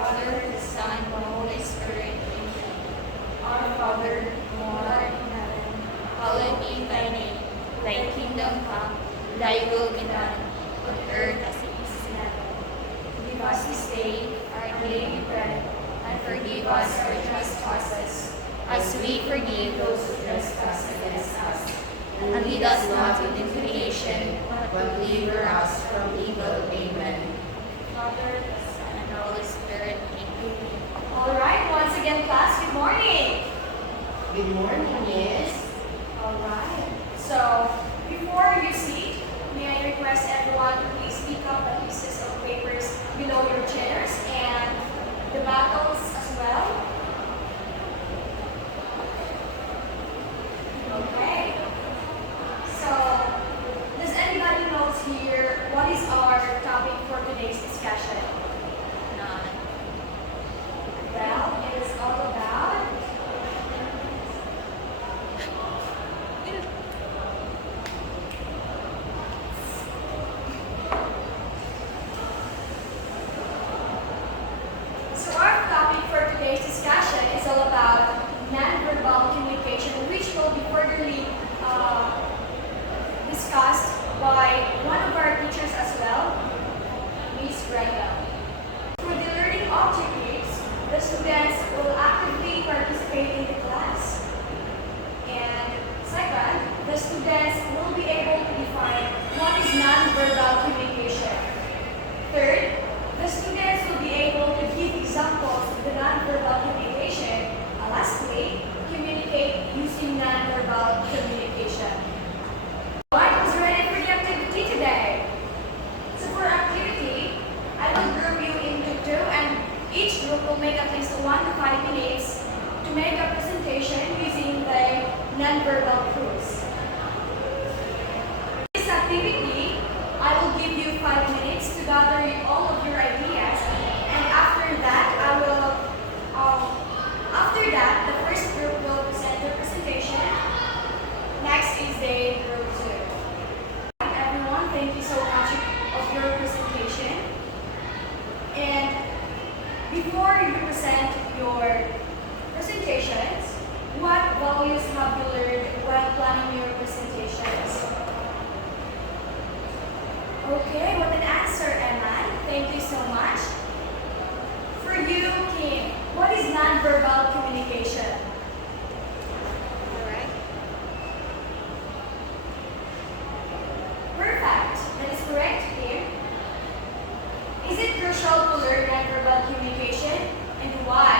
Father, the Son, and the Holy Spirit. Amen. Our Father, who art in heaven, hallowed be thy name. Thy kingdom come, thy will be done, on earth as it is in heaven. Give us this day our daily bread, and forgive us our trespasses, as we forgive those who trespass against us. And lead us not into temptation, but deliver us from evil. Amen. Father, the Son, and the Holy Spirit. Amen. All right, once again, class, good morning. Good morning, Miss. All right. So, before you sit, may I request everyone to please pick up the pieces of papers below your chairs and the buckles as well. Okay. So, does anybody knows here what is our topic for today's discussion? None. Well, it is all about so our topic for today's discussion is all about nonverbal communication, which will be furtherly discussed by one of our teachers as well, Miss Brenda. For the learning objectives, the students will actively participate in the class. And second, the students will be able to define what is nonverbal communication. Third, the students will be able to give examples of the nonverbal communication. And lastly, communicate using nonverbal communication. Alright, who's ready for the activity today? So for activity, I will group you into two, and each group will make at least 1 to 5 minutes to make a presentation using the nonverbal cues. This activity, I will give you 5 minutes to gather all of your ideas, and after that, the first group will present their presentation. Next is the group 2. Everyone, thank you so much of your presentation. And before you present your presentations, what values have you learned while planning your presentations? Okay, what an answer, Emma. Thank you so much. For you, Kim, what is nonverbal communication? Alright. Perfect. That is correct, Kim. Is it crucial to learn nonverbal communication, and why?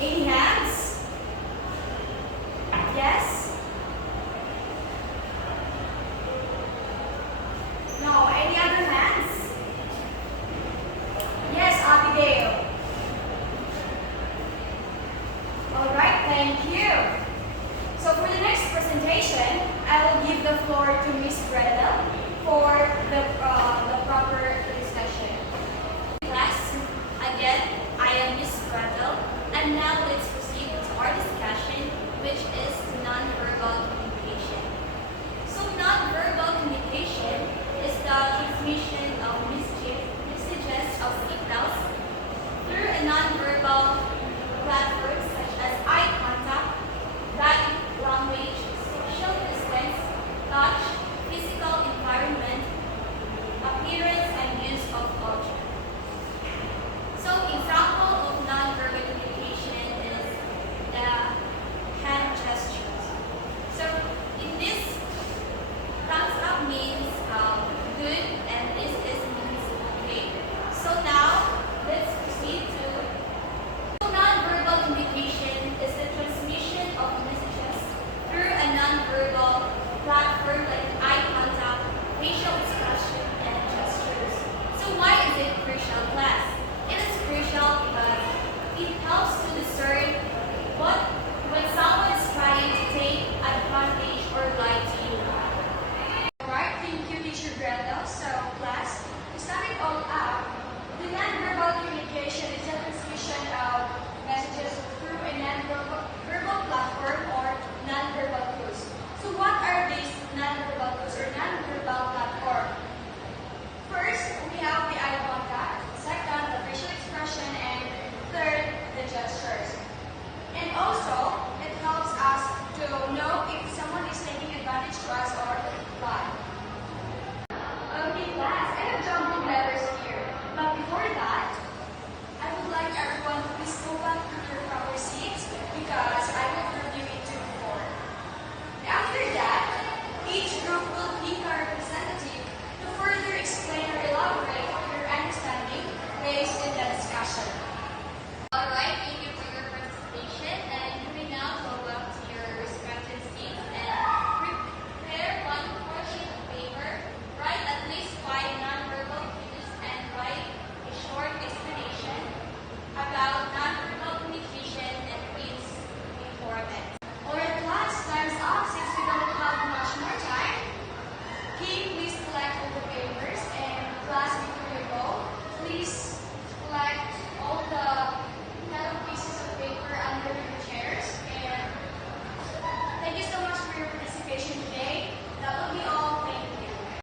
Any hands? Yes? No. Any other hands? Yes, Abigail. All right, thank you. So for the next presentation, I will give the floor to Miss Brenda for the proper discussion. Class, again, I am Miss Gretel, and now let's proceed to our discussion, which is nonverbal communication. So nonverbal communication is the transmission of messages of signals